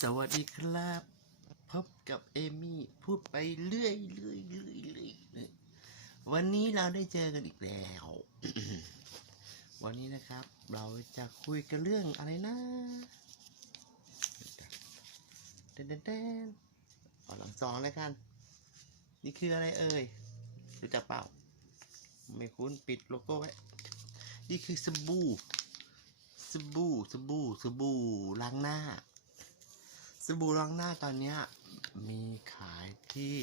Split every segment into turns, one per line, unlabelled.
สวัสดีครับ พบกับเอมี่พูดไปเรื่อยเรื่อยเรื่อยเรื่อยวันนี้เราได้เจอกันอีกแล้ว วันนี้นะครับ เราจะคุยกันเรื่องอะไรนะเต้นเต้นเต้นเอาหลังซองแล้วกัน นี่คืออะไรเอ่ยรู้จักเปล่า ไม่คุ้นปิดโลโก้ไว้ นี่คือสบู่สบู่สบู่สบู่ล้างหน้า สบู่ล้างหน้าตอนนี้มีขายที่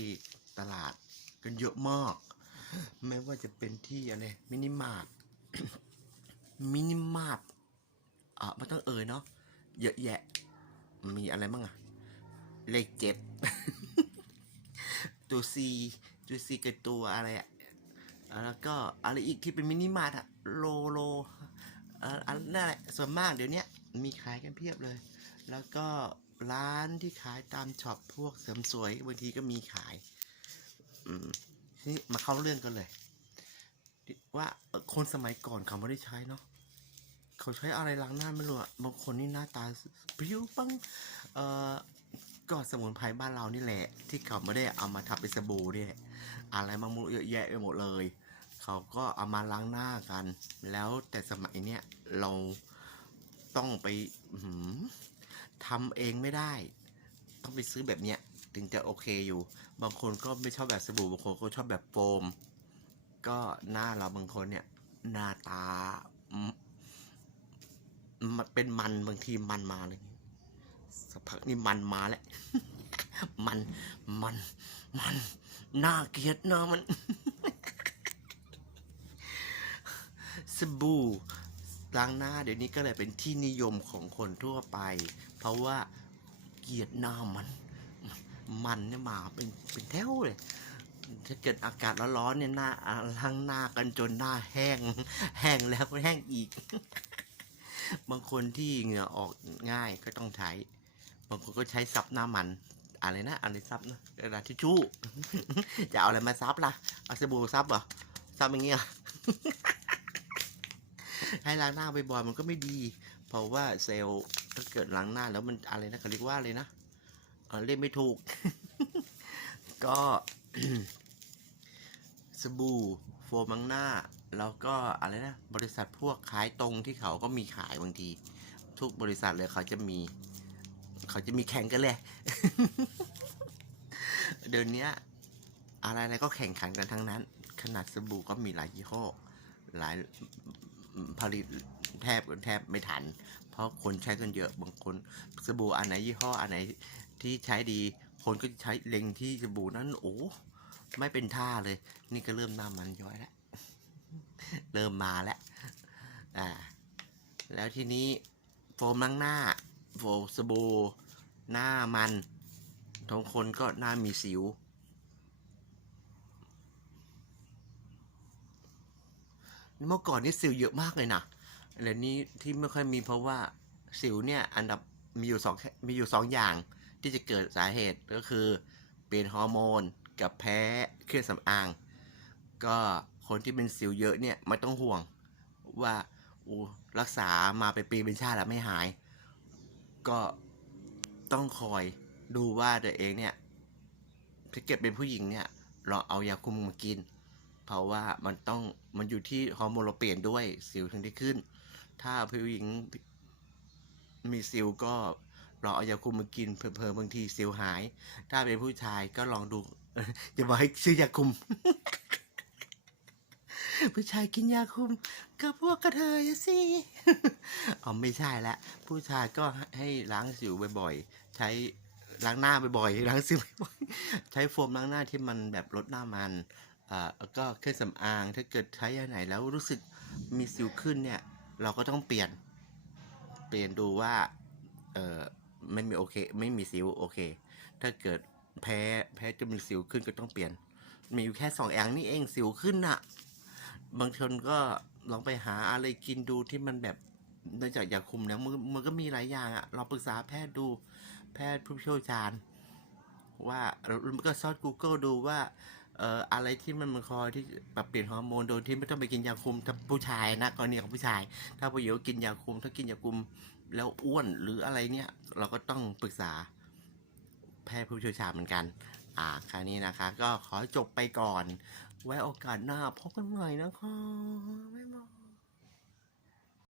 ตลาดกันเยอะมาก ไม่ว่าจะเป็นที่อะไรมินิมาร์ทมินิมาร์ทอะไม่ต้องเอ่ยเนาะเยอะแยะ มีอะไรบ้างอะเลขเจ็ดตัวซีตัวซีกับตัวอะไรอะแล้วก็อะไรอีกที่เป็นมินิมาร์ทอะโลโลอ่ออันนั่นแหละส่วนมากเดี๋ยวนี้มีขายกันเพียบเลย แล้วก็ ร้านที่ขายตามช็อปพวกเสริมสวยบางทีก็มีขาย อืมนี่มาเข้าเรื่องกันเลย ว่าคนสมัยก่อนเขาไม่ได้ใช้เนาะเขาใช้อะไรล้างหน้าไม่รู้อะบางคนนี่หน้าตาผิวปังเอ่อก็สมุนไพรบ้านเรานี่แหละ ที่เขาไม่ได้เอามาทำเป็นสบู่เนี่ยอะไรบางมุเยอะแยะไปหมดเลย เขาก็เอามาล้างหน้ากัน แล้วแต่สมัยเนี้ยเราต้องไปหือ ทำเองไม่ได้ ต้องไปซื้อแบบเนี้ยถึงจะโอเคอยู่ บางคนก็ไม่ชอบแบบสบู่บางคนก็ชอบแบบโฟม ก็หน้าเราบางคนเนี่ยหน้าตามมันเป็นมันบางทีมันมาเลยสักพักนี่มันมาแล้วมันมันมันน่าเกลียดเนาะมันสบู่ ล้างหน้าเดี๋ยวนี้ก็เลยเป็นที่นิยมของคนทั่วไป เพราะว่าเกลียดหน้ามัน มันเนี่ยมาเป็นเป็นแถวเลยถ้าเกิดอากาศร้อนๆเนี่ยหน้าอ่าล้างหน้ากันจนหน้าแห้ง แห้งแล้วก็แห้งอีก บางคนที่เหงื่อออกง่ายก็ต้องใช้ บางคนก็ใช้ซับหน้ามันอะไรนะอะไรซับนะกระดาษทิชชู่จะเอาอะไรมาซับล่ะเอาสบู่ซับเหรอซับอย่างเงี้ย ให้ล้างหน้าบ่อยๆมันก็ไม่ดี เพราะว่าเซลล์ถ้าเกิดล้างหน้าแล้วมันอะไรนะเขาเรียกว่าเลยนะเอ่อเรียกไม่ถูก ก็สบู่โฟมล้างหน้า แล้วก็อะไรนะ บริษัทพวกขายตรงที่เขาก็มีขายบางที ทุกบริษัทเลยเขาจะมี เขาจะมีแข่งกันเลยเดี๋ยวนี้อะไรๆก็แข่งขันกันทั้งนั้น ขนาดสบู่ก็มีหลายยี่ห้อ หลายผลิตแทบแทบไม่ทัน เพราะคนใช้กันเยอะบางคนสบู่อันไหนยี่ห้ออันไหนที่ใช้ดี คนก็ใช้เล็งที่สบู่นั้นโอ้ไม่เป็นท่าเลย นี่ก็เริ่มหน้ามันย้อยแล้วเริ่มมาแล้วอ่า แล้วทีนี้โฟมล้างหน้า โฟมสบู่หน้ามันทุกคนก็หน้ามีสิว เมื่อก่อนนี่สิวเยอะมากเลยนะเดี๋ยวนี้ที่ไม่ค่อยมีเพราะว่าสิวเนี่ยอันดับมีอยู่สองมีอยู่สองอย่างที่จะเกิดสาเหตุก็คือ เปลี่ยนฮอร์โมนกับแพ้เครื่องสำอาง ก็คนที่เป็นสิวเยอะเนี่ยไม่ต้องห่วงว่าอูรักษามาเป็นปีเป็นชาติแล้วไม่หาย ก็ต้องคอยดูว่าตัวเองเนี่ยถ้าเกิดเป็นผู้หญิงเนี่ยเราเอายาคุมมากิน เพราะว่ามันต้องมันอยู่ที่ฮอร์โมนเราเปลี่ยนด้วยสิวถึงได้ขึ้น ถ้าผู้หญิงมีสิวก็ลองเอายาคุมมากินเพอๆบางทีสิวหาย ถ้าเป็นผู้ชายก็ลองดูอย่าบอกให้ซื้อยาคุม ผู้ชายกินยาคุมก็พวกกระเทยสิอ๋อไม่ใช่ละผู้ชายก็ให้ล้างสิวบ่อยๆ ใช้ล้างหน้าบ่อยๆล้างสิวบ่อยๆใช้โฟมล้างหน้าที่มันแบบลดหน้ามัน อ่าก็เครื่องสำอางถ้าเกิดใช้อันไหนแล้วรู้สึกมีสิวขึ้นเนี่ย เราก็ต้องเปลี่ยน เปลี่ยนดูว่าเออไม่มีโอเค ไม่มีสิวโอเค ถ้าเกิดแพ้แพ้จะมีสิวขึ้นก็ต้องเปลี่ยน มีอยู่แค่สองอย่างนี่เองสิวขึ้นน่ะบางคนก็ลองไปหาอะไรกินดูที่มันแบบนอกจากยาคุมแล้วมันมันก็มีหลายอย่างอะ่ะลองปรึกษาแพทย์ดูแพทย์ผู้เชี่ยวชาญ ว่าเราก็ซอส Google ดูว่า เอ่ออะไรที่มันมันคอยที่ปรับเปลี่ยนฮอร์โมนโดยที่ไม่ต้องไปกินยาคุมถ้าผู้ชายนะกรณีของผู้ชาย ถ้าผู้หญิงกินยาคุม ถ้ากินยาคุมแล้วอ้วนหรืออะไรเนี่ย เราก็ต้องปรึกษาแพทย์ผู้เชี่ยวชาญเหมือนกัน อ่าคราวนี้นะคะ ก็ขอจบไปก่อน ไว้โอกาสหน้าพบกันใหม่นะคะบ๊ายบาย